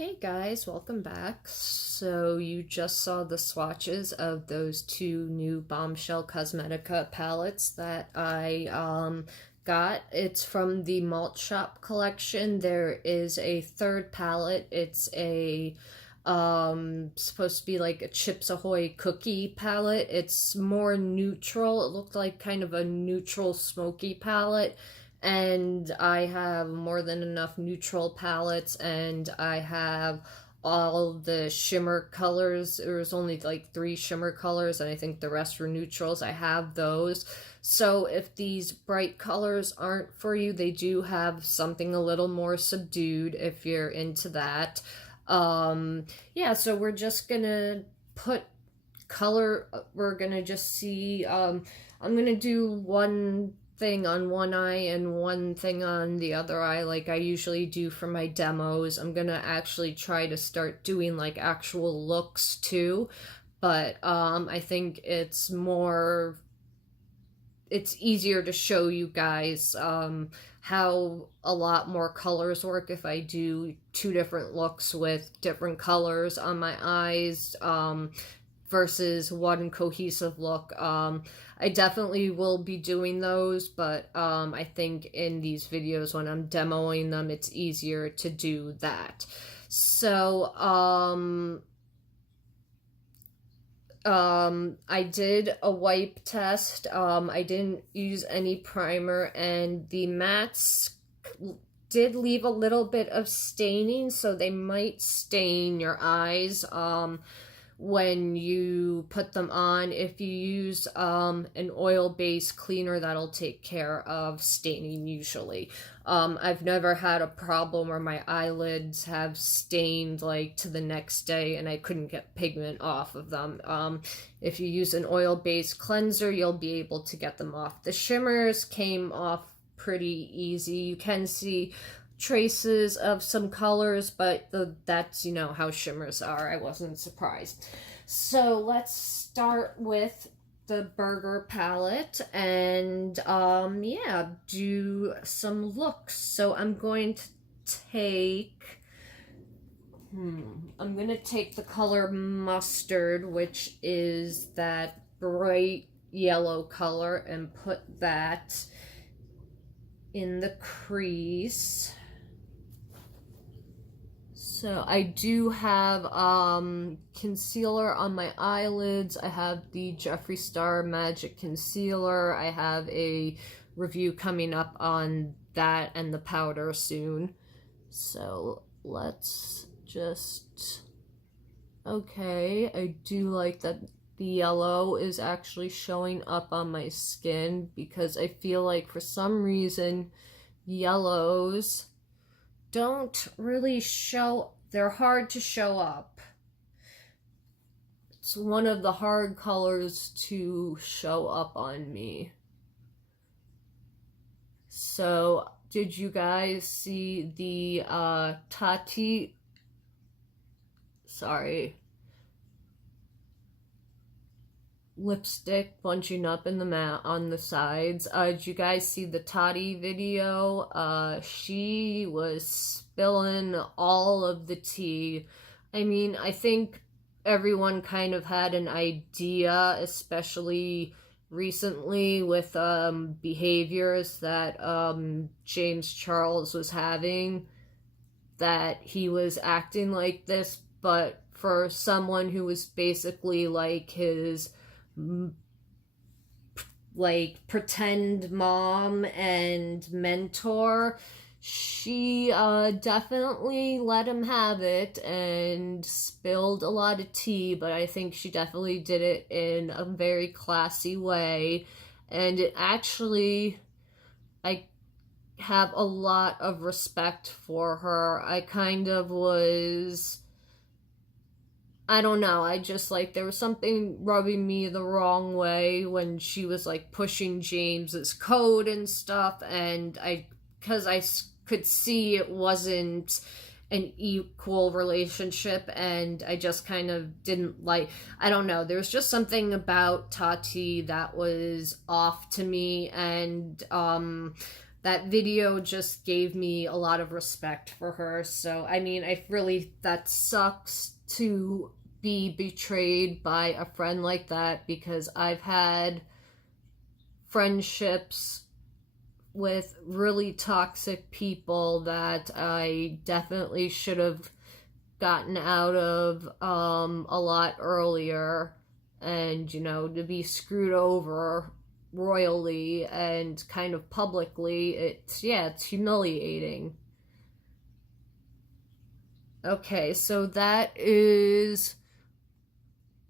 Hey guys, welcome back. So you just saw the swatches of those two new Bombshell Cosmetica palettes that I got. It's from the Malt Shop collection. There is a third palette. It's a supposed to be like a Chips Ahoy cookie palette. It's more neutral. It looked like kind of a neutral smoky palette, and I have more than enough neutral palettes, and I have all the shimmer colors. There was only like three shimmer colors, and I think the rest were neutrals. I have those. So if these bright colors aren't for you, they do have something a little more subdued if you're into that. Yeah, so we're just gonna put color, we're gonna just see, I'm gonna do one thing on one eye and one thing on the other eye like I usually do for my demos. I'm gonna actually try to start doing like actual looks too, but I think it's easier to show you guys how a lot more colors work if I do two different looks with different colors on my eyes versus one cohesive look. I definitely will be doing those, but I think in these videos when I'm demoing them, it's easier to do that. So, I did a wipe test. I didn't use any primer, and the mattes did leave a little bit of staining, so they might stain your eyes when you put them on. If you use an oil-based cleaner, that'll take care of staining usually. I've never had a problem where my eyelids have stained like to the next day and I couldn't get pigment off of them. If you use an oil-based cleanser, you'll be able to get them off. The shimmers came off pretty easy. You can see traces of some colors, but that's, you know, how shimmers are. I wasn't surprised. So let's start with the Burger palette and yeah, do some looks. So I'm going to take the color Mustard, which is that bright yellow color, and put that in the crease. So I do have concealer on my eyelids. I have the Jeffree Star Magic Concealer. I have a review coming up on that and the powder soon. So let's just... Okay, I do like that the yellow is actually showing up on my skin, because I feel like for some reason yellows don't really show, they're hard to show up. It's one of the hard colors to show up on me. So, did you guys see the Tati, lipstick bunching up in the mat on the sides? Did you guys see the Tati video? She was spilling all of the tea. I mean, I think everyone kind of had an idea, especially recently with behaviors that James Charles was having, that he was acting like this, but for someone who was basically like his like pretend mom and mentor, she definitely let him have it and spilled a lot of tea, but I think she definitely did it in a very classy way. And it actually, I have a lot of respect for her. I kind of was, I don't know, I just like, there was something rubbing me the wrong way when she was like pushing James's coat and stuff, and because I could see it wasn't an equal relationship, and I just kind of didn't like, I don't know, there was just something about Tati that was off to me. And that video just gave me a lot of respect for her. So, I mean, that sucks to be betrayed by a friend like that, because I've had friendships with really toxic people that I definitely should have gotten out of a lot earlier. And, you know, to be screwed over royally and kind of publicly, it's humiliating. Okay, so that is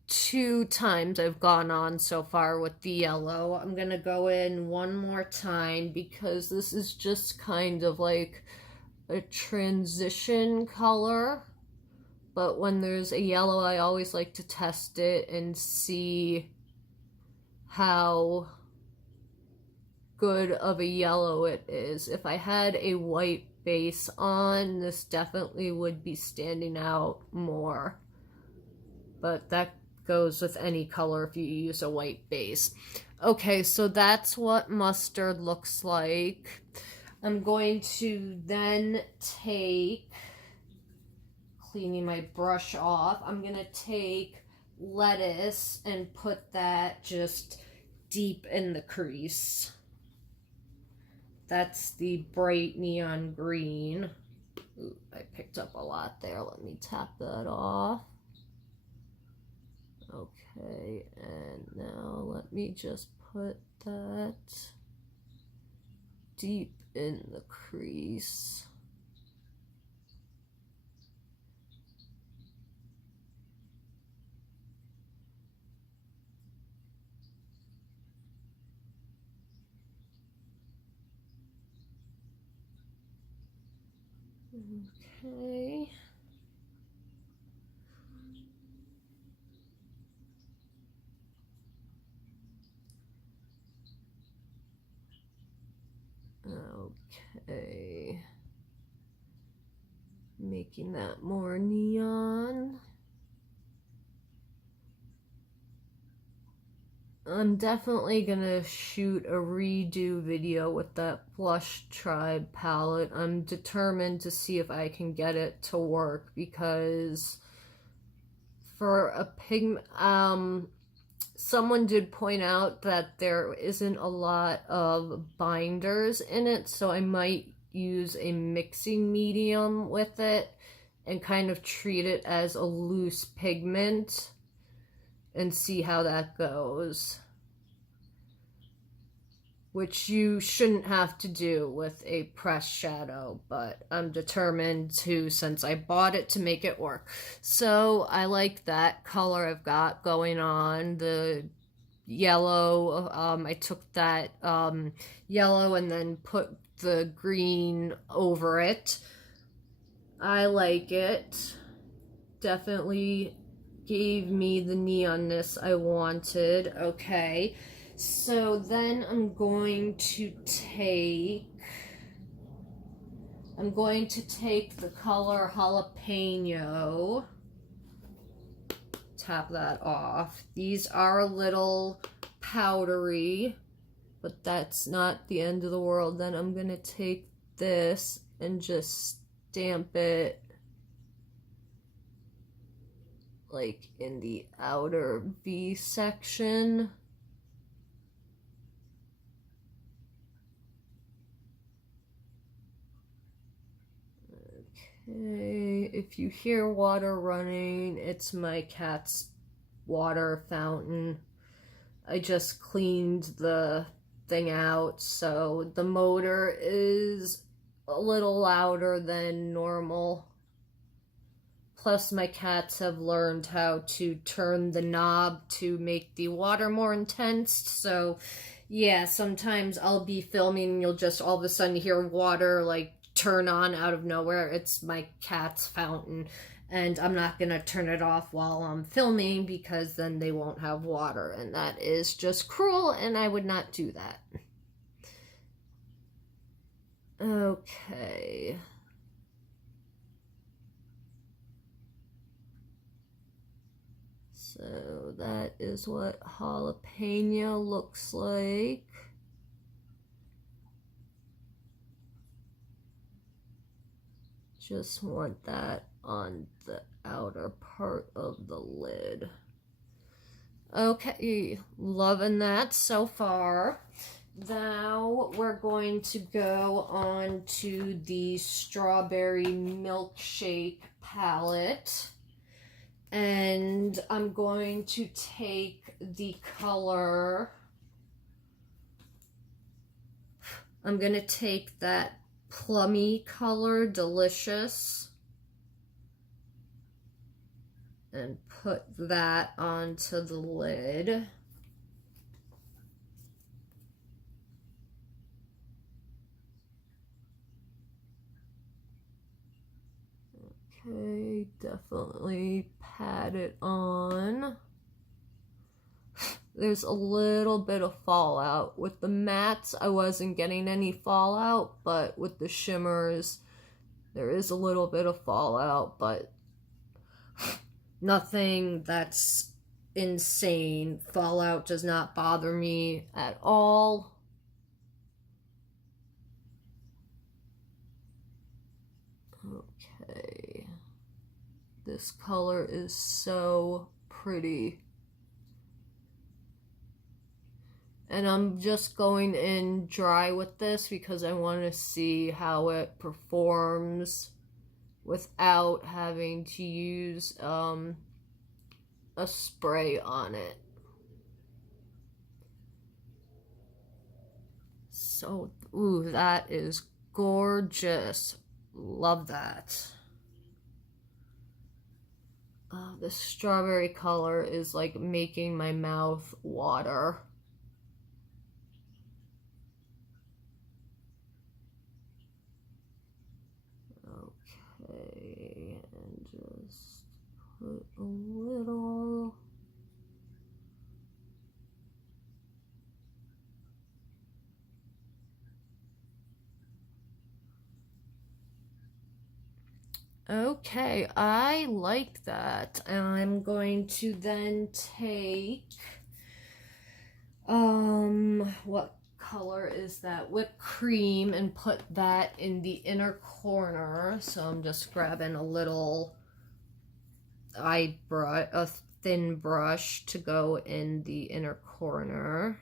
2 times I've gone on so far with the yellow. I'm gonna go in one more time because this is just kind of like a transition color. But when there's a yellow, I always like to test it and see how good of a yellow it is. If I had a white base on, this definitely would be standing out more. But that goes with any color if you use a white base. Okay, so that's what mustard looks like. I'm going to then take, cleaning my brush off, I'm gonna take lettuce and put that just deep in the crease. That's the bright neon green. Ooh, I picked up a lot there. Let me tap that off. Okay, and now let me just put that deep in the crease. Okay. Okay. Making that more neon. I'm definitely gonna shoot a redo video with that Blush Tribe palette. I'm determined to see if I can get it to work, because for a pigment, someone did point out that there isn't a lot of binders in it, so I might use a mixing medium with it and kind of treat it as a loose pigment and see how that goes. Which you shouldn't have to do with a pressed shadow, but I'm determined to, since I bought it, to make it work. So I like that color I've got going on. The yellow, I took that yellow and then put the green over it. I like it. Definitely gave me the neonness I wanted. Okay, so then I'm going to take the color Jalapeno. Tap that off. These are a little powdery, but that's not the end of the world. Then I'm gonna take this and just stamp it like in the outer V section. Okay, if you hear water running, it's my cat's water fountain. I just cleaned the thing out, so the motor is a little louder than normal. Plus, my cats have learned how to turn the knob to make the water more intense. So, yeah, sometimes I'll be filming and you'll just all of a sudden hear water like turn on out of nowhere. It's my cat's fountain. And I'm not going to turn it off while I'm filming, because then they won't have water. And that is just cruel, and I would not do that. Okay. So that is what jalapeno looks like. Just want that on the outer part of the lid. Okay, loving that so far. Now we're going to go on to the Strawberry Milkshake palette. And I'm going to take the color, I'm going to take that plummy color, Delicious, and put that onto the lid. Okay, definitely pat it on. There's a little bit of fallout. With the mattes, I wasn't getting any fallout, but with the shimmers, there is a little bit of fallout, but nothing that's insane. Fallout does not bother me at all. Okay. This color is so pretty. And I'm just going in dry with this because I want to see how it performs without having to use a spray on it. So, ooh, that is gorgeous. Love that. The strawberry color is like making my mouth water. Okay, and just put a little. Okay, I like that. And I'm going to then take, what color is that? Whipped cream, and put that in the inner corner. So I'm just grabbing a little a thin brush to go in the inner corner.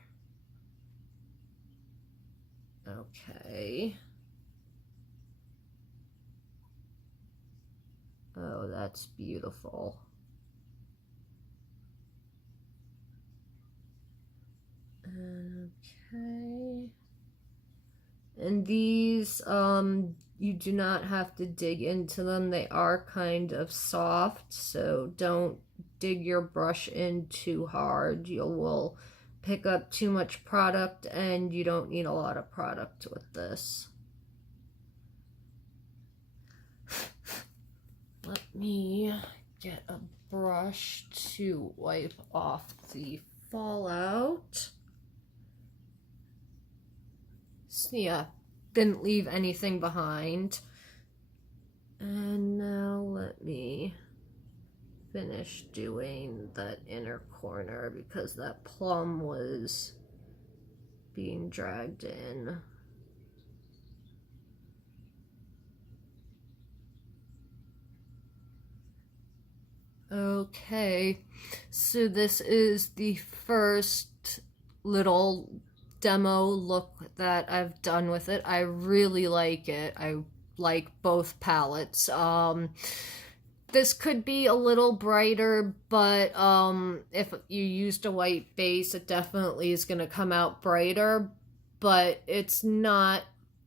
Okay. Oh, that's beautiful. Okay. And these, you do not have to dig into them. They are kind of soft, so don't dig your brush in too hard. You will pick up too much product, and you don't need a lot of product with this. Let me get a brush to wipe off the fallout. So yeah, didn't leave anything behind. And now let me finish doing that inner corner because that plum was being dragged in. Okay, so this is the first little demo look that I've done with it. I really like it. I like both palettes. This could be a little brighter, but if you used a white base, it definitely is going to come out brighter, but it's not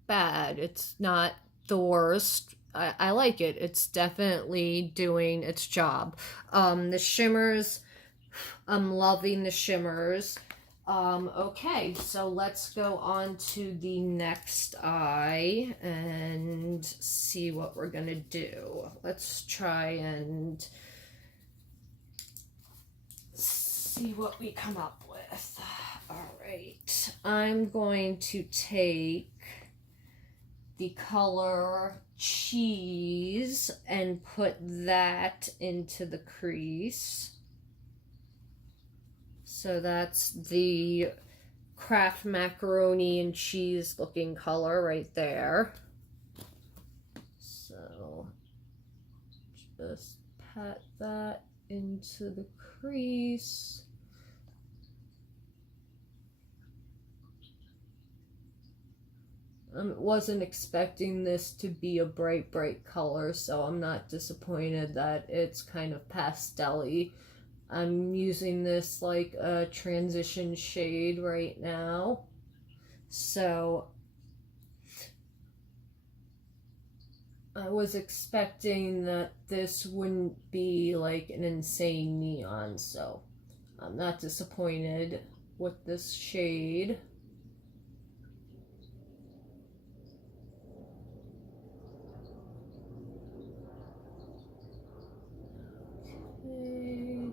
bad. It's not the worst. I like it. It's definitely doing its job. The shimmers, I'm loving the shimmers. Okay, so let's go on to the next eye and see what we're gonna do. Let's try and see what we come up with. All right, I'm going to take the color Cheese and put that into the crease. So that's the Kraft macaroni and cheese looking color right there. So Just pat that into the crease. I wasn't expecting this to be a bright color, so I'm not disappointed that it's kind of pastel-y. I'm using this like a transition shade right now. So I was expecting that this wouldn't be like an insane neon, so I'm not disappointed with this shade. Okay.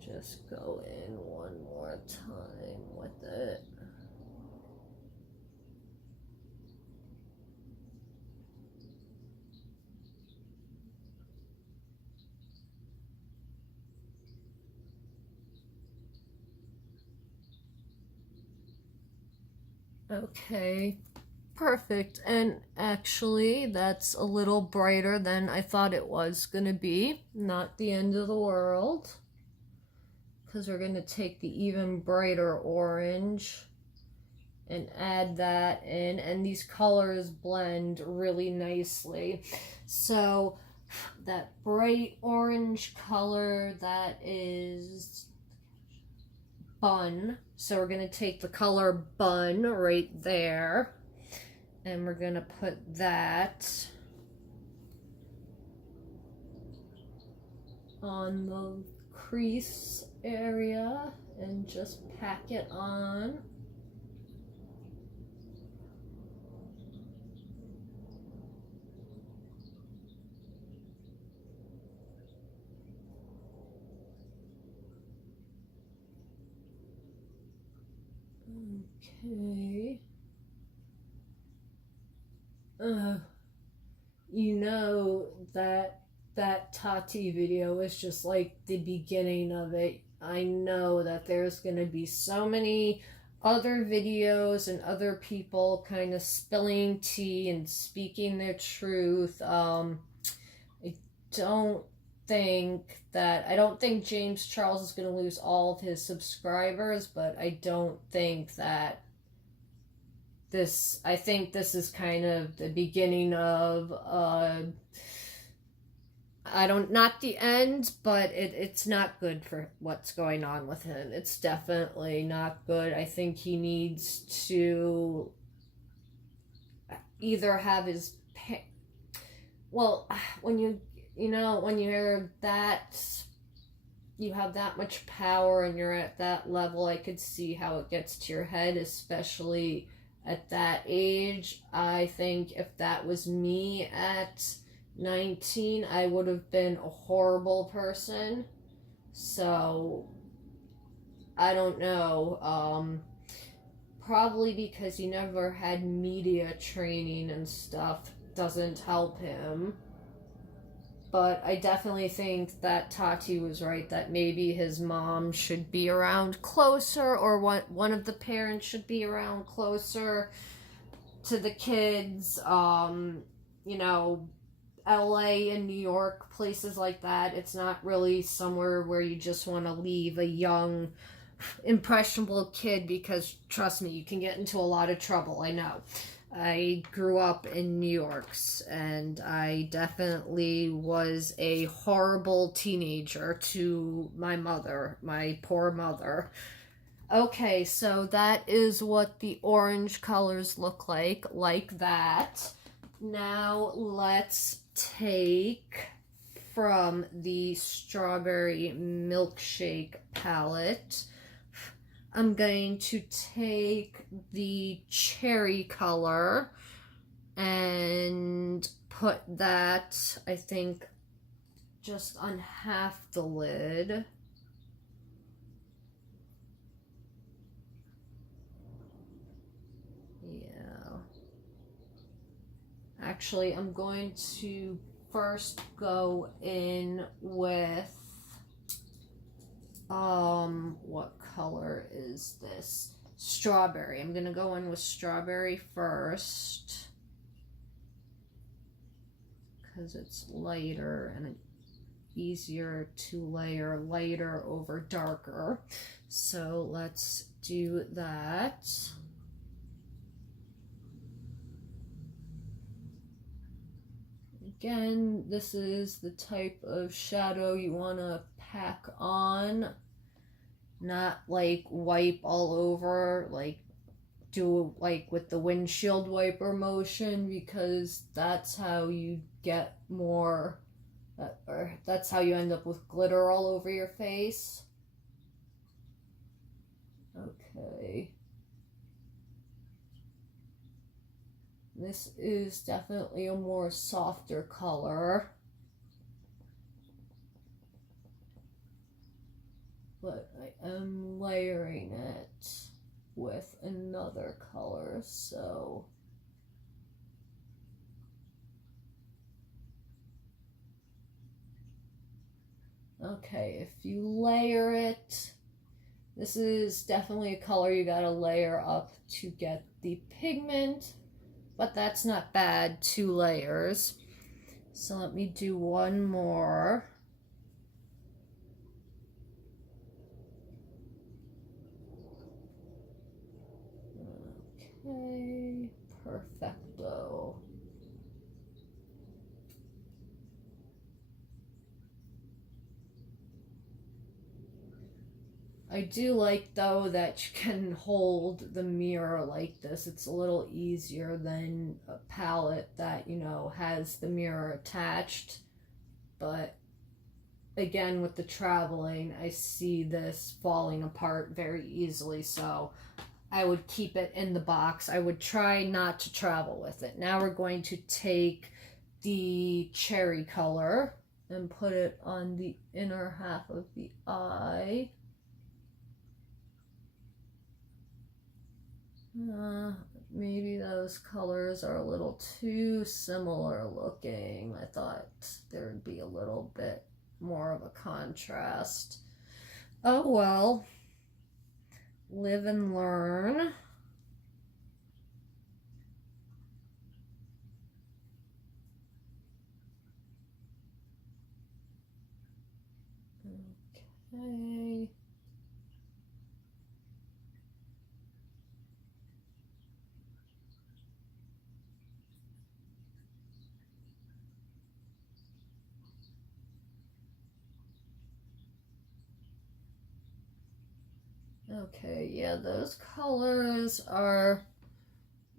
Just go in one more time with it. Okay, perfect. And actually, that's a little brighter than I thought it was gonna be. Not the end of the world, because we're gonna take the even brighter orange and add that in, and these colors blend really nicely. So that bright orange color, that is Bun. So we're going to take the color Bun right there, and we're going to put that on the crease area and just pack it on. Okay. You know that Tati video is just like the beginning of it. I know that there's going to be so many other videos and other people kind of spilling tea and speaking their truth. I don't think James Charles is going to lose all of his subscribers, but I don't think that I think this is kind of the beginning of not the end, but it's not good for what's going on with him. It's definitely not good. I think he needs to either have his when you're that, you have that much power and you're at that level, I could see how it gets to your head, especially at that age. I think if that was me at 19, I would have been a horrible person. So I don't know. Probably because he never had media training and stuff doesn't help him. But I definitely think that Tati was right, that maybe his mom should be around closer, or one of the parents should be around closer to the kids. LA and New York, places like that, it's not really somewhere where you just want to leave a young, impressionable kid, because trust me, you can get into a lot of trouble. I know. I grew up in New York, and I definitely was a horrible teenager to my mother, my poor mother. Okay, so that is what the orange colors look like that. Now let's take from the Strawberry Milkshake palette, I'm going to take the cherry color and put that, I think, just on half the lid. Yeah. Actually, I'm going to first go in with, what color is this? strawberry. I'm gonna go in with strawberry first because it's lighter and easier to layer lighter over darker. So let's do that. Again, this is the type of shadow you want to pack on, not like wipe all over, like do like with the windshield wiper motion, because that's how you get more, or that's how you end up with glitter all over your face. Okay. This is definitely a more softer color, but I am layering it with another color, so okay, if you layer it, this is definitely a color you gotta layer up to get the pigment. But that's not bad, 2 layers. So let me do one more. Okay, perfecto. I do like, though, that you can hold the mirror like this. It's a little easier than a palette that, you know, has the mirror attached. But again, with the traveling, I see this falling apart very easily, so I would keep it in the box. I would try not to travel with it. Now we're going to take the cherry color and put it on the inner half of the eye. Maybe those colors are a little too similar looking. I thought there would be a little bit more of a contrast. Oh well, live and learn. Okay. Okay, yeah, those colors are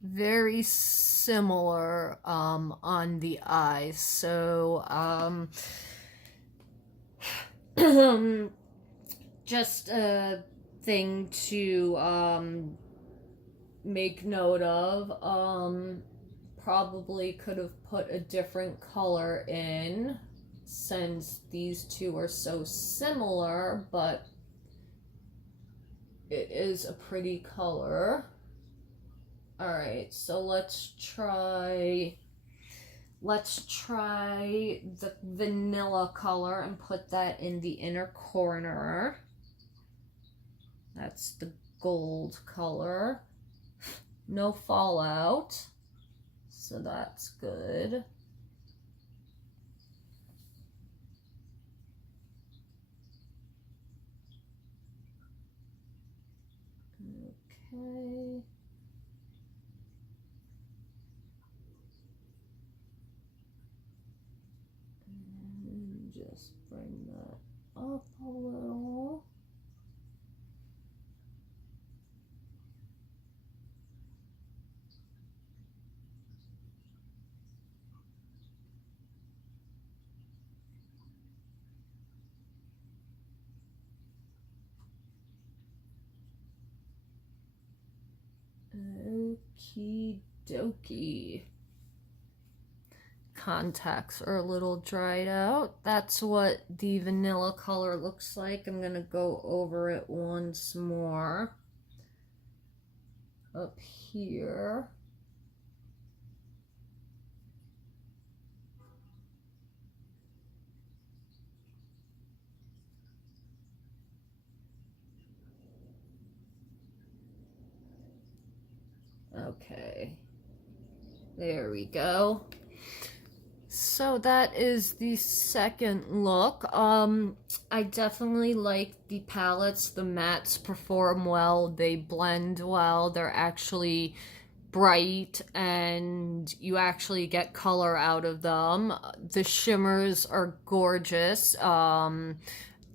very similar on the eyes. So just a thing to make note of. Probably could have put a different color in since these two are so similar, but it is a pretty color. Alright, so let's try the vanilla color and put that in the inner corner. That's the gold color. No fallout, so that's good. Okay. And just bring that up a little. Okie dokie. Contacts are a little dried out. That's what the vanilla color looks like. I'm gonna go over it once more up here. Okay. There we go. So that is the second look. I definitely like the palettes. The mattes perform well. They blend well. They're actually bright and you actually get color out of them. The shimmers are gorgeous.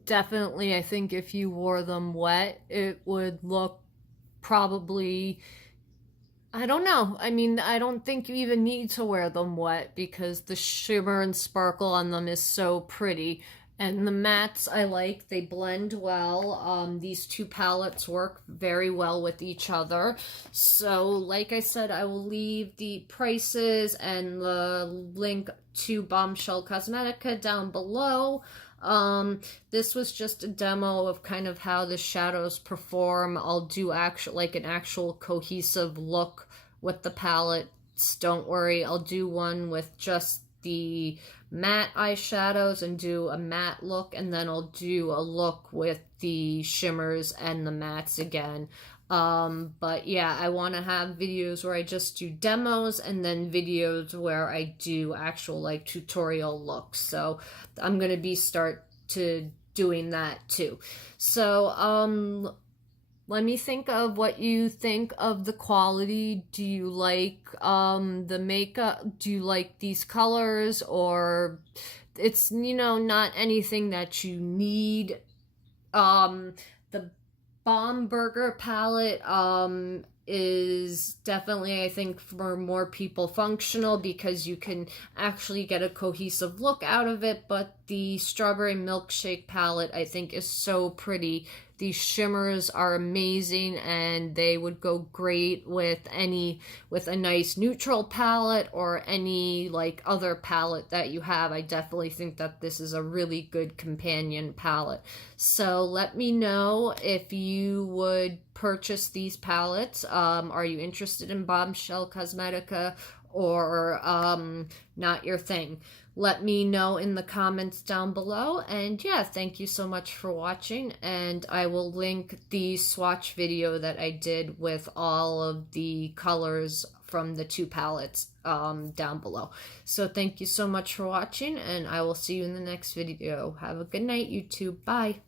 Definitely, I think if you wore them wet, it would look probably, I don't know. I mean, I don't think you even need to wear them wet because the shimmer and sparkle on them is so pretty. And the mattes I like, they blend well. These two palettes work very well with each other. So, like I said, I will leave the prices and the link to Bombshell Cosmetica down below. This was just a demo of kind of how the shadows perform. I'll do an actual cohesive look with the palettes. Don't worry, I'll do one with just the matte eyeshadows and do a matte look, and then I'll do a look with the shimmers and the mattes again. But yeah, I want to have videos where I just do demos and then videos where I do actual like tutorial looks. So I'm going to be start to doing that too. So, let me think of what you think of the quality. Do you like the makeup? Do you like these colors? Or it's, you know, not anything that you need. The Bomb Burger palette is definitely, I think, for more people functional because you can actually get a cohesive look out of it. But the Strawberry Milkshake palette, I think, is so pretty. These shimmers are amazing and they would go great with a nice neutral palette or any like other palette that you have. I definitely think that this is a really good companion palette. So let me know if you would purchase these palettes. Are you interested in Bombshell Cosmetica or not your thing? Let me know in the comments down below. And yeah, thank you so much for watching. And I will link the swatch video that I did with all of the colors from the two palettes down below. So thank you so much for watching, and I will see you in the next video. Have a good night, YouTube. Bye.